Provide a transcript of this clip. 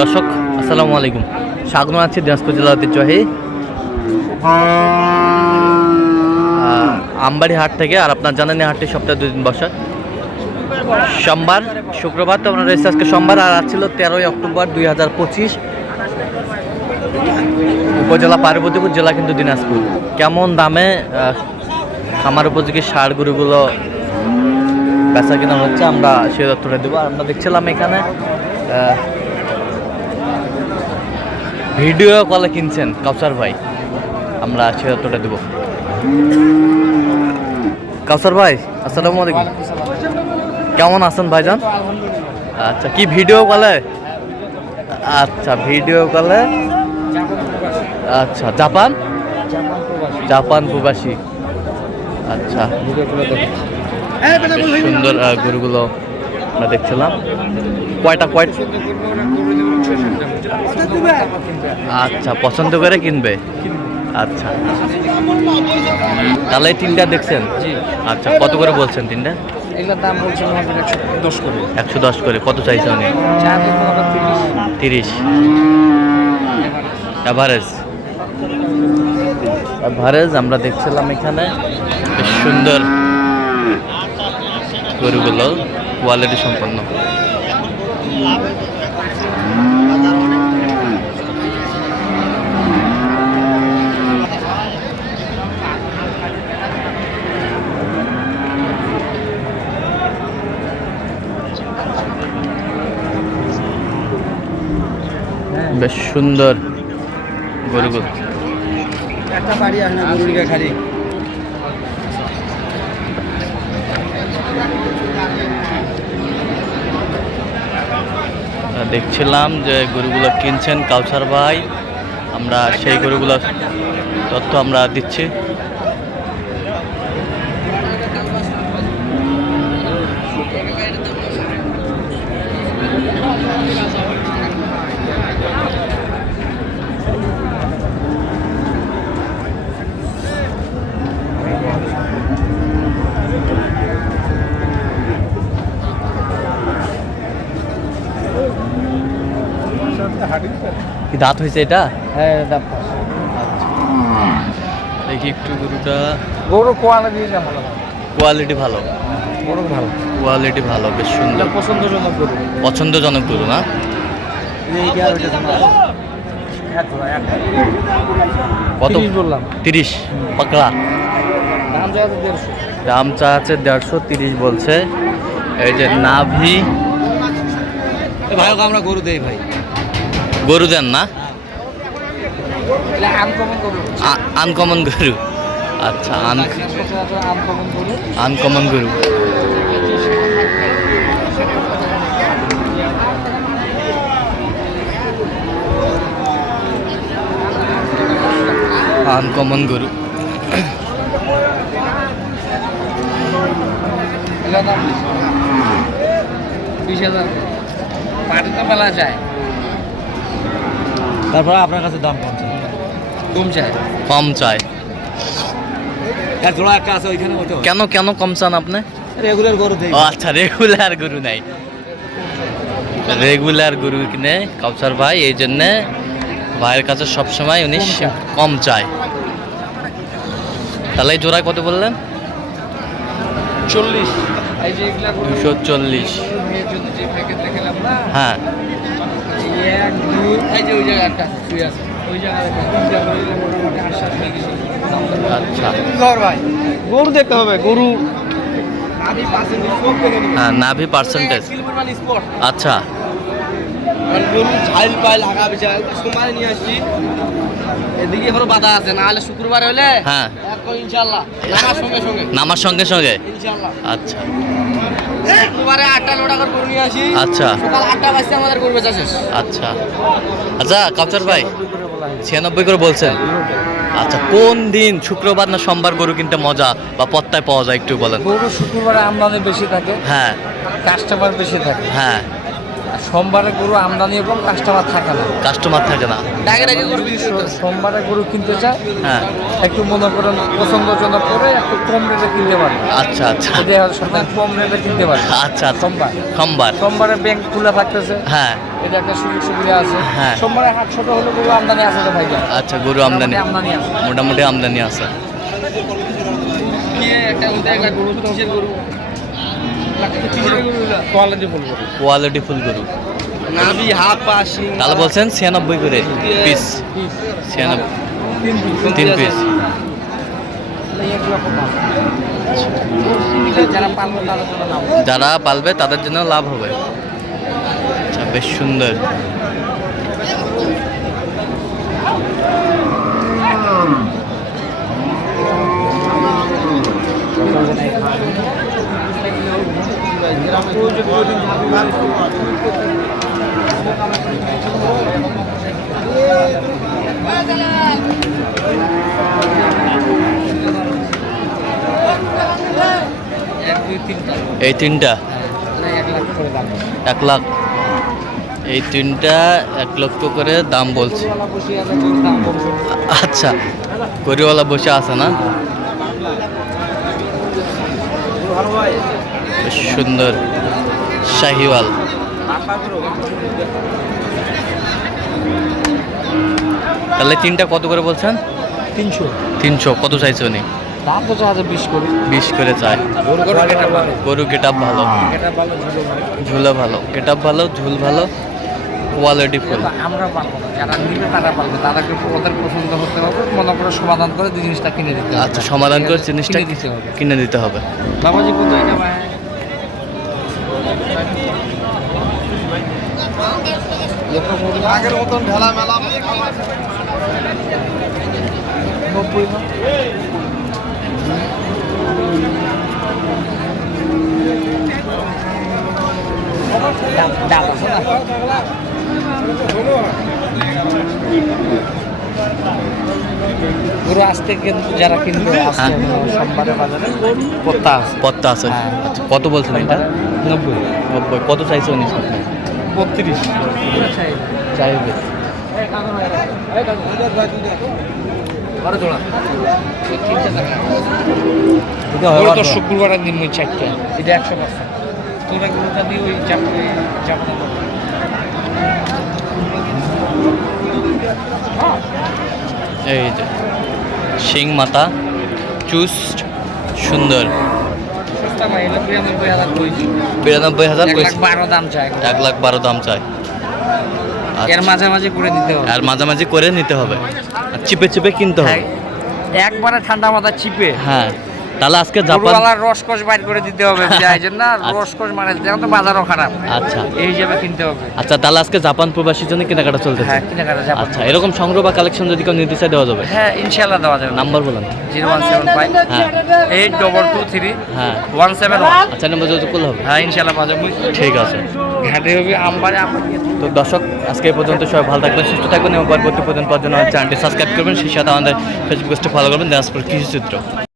দর্শক, আসসালামু আলাইকুম। স্বাগত আছি দিনাজপুর জেলা ঐতিহ্যবাহী আমবাড়ি হাট থেকে আর আপনার জানেন হাটটি সপ্তাহে দুই দিন বসা। সোমবার, শুক্রবার, তো আপনার রয়েছে আজকে সোমবার, আর আজ ছিল তেরোই অক্টোবর দুই হাজার পঁচিশ। উপজেলা পার্বতীপুর জেলা কিন্তু দিনাজপুর। কেমন দামে খামার উপযোগী সার গরুগুলো বেচা কেনা হচ্ছে, আমরা সে তথ্যটা দেবো। আমরা দেখছিলাম এখানে ভিডিও কলে কিনছেন কাউসার ভাই। আমরা সে দেবো। কাউসার ভাই আসসালামু আলাইকুম। কেমন আছেন ভাইজান? আচ্ছা কি ভিডিও কলে? আচ্ছা ভিডিও কলে? আচ্ছা জাপান? জাপান প্রবাসী। আচ্ছা। সুন্দর গরুগুলো আমরা দেখছিলাম। কয়টা কয় আচ্ছা পছন্দ করে কিনবে? আচ্ছা। তাহলে তিনটা দেখছেন? আচ্ছা কত করে বলছেন তিনটা? এগুলোর দাম বলছে একশো দশ করে। একশো দশ করে কত চাইছে উনি? তিরিশ। অ্যাভারেজ অ্যাভারেজ আমরা দেখছিলাম এখানে। বেশ সুন্দর গরুগুলো কোয়ালিটি সম্পন্ন। বেশ সুন্দর গরুগুলো। একটা বাড়ি আসে না গরুরিকা খালি। দেখছিলাম যে গরুগুলো কিনছেন কাউসার ভাই। আমরা সেই গরুগুলোর তথ্য আমরা দিচ্ছি। দাঁত হয়েছে এটা? হ্যাঁ দাম দেখি একটু গরুটা। গরু কোয়ালিটি ভালো। কোয়ালিটি ভালো। গরু ভালো। কোয়ালিটি ভালো বেশ সুন্দর। পছন্দজনক গরু। পছন্দজনক গরু না? কত? তিরিশ বললাম। তিরিশ? পাকড়া? দাম চা আছে দেড়শো। তিরিশ বলছে। এই যে নাভি। ভাই আমরা গরু দেই ভাই। গরু দেন না? আনকমন গরু। আচ্ছা আন আনকমন গরু। আনকমন গরু। বিশ হাজার। পাটি তো মেলা যায়। তারপরে আপনার কাছে দাম কম কম চায় কম এক জোড়া একটা আছে ওইখানে ওটা কেন কেন কম চান আপনি? রেগুলার গরু দেই আচ্ছা রেগুলার গরু নাই। রেগুলার গরু কিনে কাউসার ভাই এই জন্যে ভাইয়ের কাছে সবসময় উনি কম চায়। তাহলে এই জোড়ায় কত বললেন? চল্লিশ। এই যে এগুলা গরু দুশো চল্লিশ মেয়ে যদি যে প্যাকেট দেখালাম না? হ্যাঁ। এক দুই এই যে ওই শুয়ে আছে। ওই মোটামুটি আট সাত আচ্ছা। ঘর ভাই। গরু দেখতে হবে গরু। হ্যাঁ নাভি পার্সেন্টেজ আচ্ছা। গরু ঝাইল পাইল আগা বিছাই সময় নিয়ে আসছি। এদিকে এখনও বাধা আছে না হলে শুক্রবার হলে হ্যাঁ। একদম ইনশাল্লাহ নামার সঙ্গে সঙ্গে। নামার সঙ্গে সঙ্গে। ইনশাল্লাহ আচ্ছা। আটটা নটা করে গরু নিয়ে আসি। আচ্ছা। সকাল আটটা বাজতে আমাদের গরু বেচা শেষ। আচ্ছা। আচ্ছা কাপচার ভাই ছিয়ানব্বই করে বলছেন। আচ্ছা কোন দিন শুক্রবার না সোমবার গরু কিনতে মজা বা পত্তায় পাওয়া যায় একটু বলেন? গরু শুক্রবার আমদানি বেশি থাকে। হ্যাঁ। কাস্টমার বেশি থাকে। হ্যাঁ। সোমবারে গরু আমদানি এবং কাস্টমার থাকে না। কাস্টমার থাকে না। ডাকে ডাকে গরু সোমবারে গরু কিনতে চায় হ্যাঁ। একটু মনে করেন পছন্দ পছন্দজনক করে একটু কম রেটে কিনতে পারে। আচ্ছা আচ্ছা। সপ্তাহে কম রেটে কিনতে পারে। আচ্ছা সোমবার। সোমবার। সোমবারে ব্যাংক খোলা থাকতেছে। হ্যাঁ। এটা একটা সুযোগ সুবিধা আছে। হ্যাঁ। সোমবারে হাট ছোট হলে গরু আমদানি আছে তো ভাই আচ্ছা গরু আমদানি। আমদানি আছে। মোটামুটি আমদানি আছে। একটা গরু কিসের গরু? কোয়ালিটি ফুল গরু। নাভি হাত পা তাহলে বলছেন ছিয়ানব্বই করে পিস ছিয়ানব্বই। তিন পিস যারা পালবে তাদের জন্য লাভ হবে। আচ্ছা বেশ সুন্দর। দুই তিনটা এই তিনটা? এক লাখ। এই তিনটা এক লক্ষ করে দাম বলছে। আচ্ছা গরিওয়ালা বসে আছে না? সুন্দর শাহিওয়াল। তাহলে তিনটা কত করে বলছেন? তিনশো। তিনশো। কত চাইছে উনি? দাম তো বিশ করে। বিশ করে চায় গরু গেট ভালো। ঝুলো ভালো। ঝুলা ভালো। ভালো ঝুল ভালো কোয়ালিটি ফুল আমরা পারব না। যারা নিবে তারা পারবে। তাদেরকে ওদের পছন্দ হতে হবে মনে করে সমাধান করে দুই জিনিসটা কিনে দিতে হবে। আচ্ছা সমাধান করে জিনিসটা কিনে দিতে হবে। কিনে দিতে হবে। বাবাজি কত এটা আগের মতন ঢালা মেলা নব্বই না? গরু আসতে কিন্তু যারা কিনবে আসতে সোমবারে বাজারে পত্তা আছে পত্তা আছে। হ্যাঁ। কত বলছেন এটা? নব্বই। নব্বই। কত চাইছে উনি? বত্রিশ। চাইবে। ওটা তো শুক্রবার দিন ওই চারটে। এটা একশো পার্সেন্ট তোরা দিয়ে ওই এই যে শিং মাথা চুস সুন্দর। বিরানব্বই হাজার বারো দাম চাই এক লাখ বারো দাম চাই এর মাঝে মাঝে করে নিতে হবে। আর মাঝামাঝি করে নিতে হবে। আর চিপে চিপে কিনতে হবে। হ্যাঁ, একবারে ঠান্ডা মাথা চিপে। হ্যাঁ। তাহলে আজকে জাপান রসকস বাইর করে দিতে হবে এই জন্য রসকস মানে যেমন তো বাজারও খারাপ। আচ্ছা। এই হিসাবে কিনতে হবে। আচ্ছা তাহলে আজকে জাপান প্রবাসীর জন্য কেনাকাটা চলতেছে। হ্যাঁ কেনাকাটা যাব আচ্ছা এরকম সংগ্রহ বা কালেকশন যদি কেউ দেওয়া যাবে? হ্যাঁ ইনশাল্লাহ দেওয়া যাবে। নাম্বার বলেন। জিরো ওয়ান সেভেন ফাইভ হ্যাঁ এইট ডবল টু থ্রি হ্যাঁ। ওয়ান সেভেন আচ্ছা নাম্বার যদি করলে হবে। হ্যাঁ ইনশাল্লাহ পাওয়া যাবে। ঠিক আছে। ঘাটে হবে আমবারে তো দর্শক আজকে এই পর্যন্ত সবাই ভালো থাকবেন সুস্থ থাকবেন এবং পরবর্তী পর্যন্ত চ্যানেলটি সাবস্ক্রাইব করবেন। সেই সাথে আমাদের ফেসবুক পেজটি ফলো করবেন দিনাজপুর কৃষি চিত্র।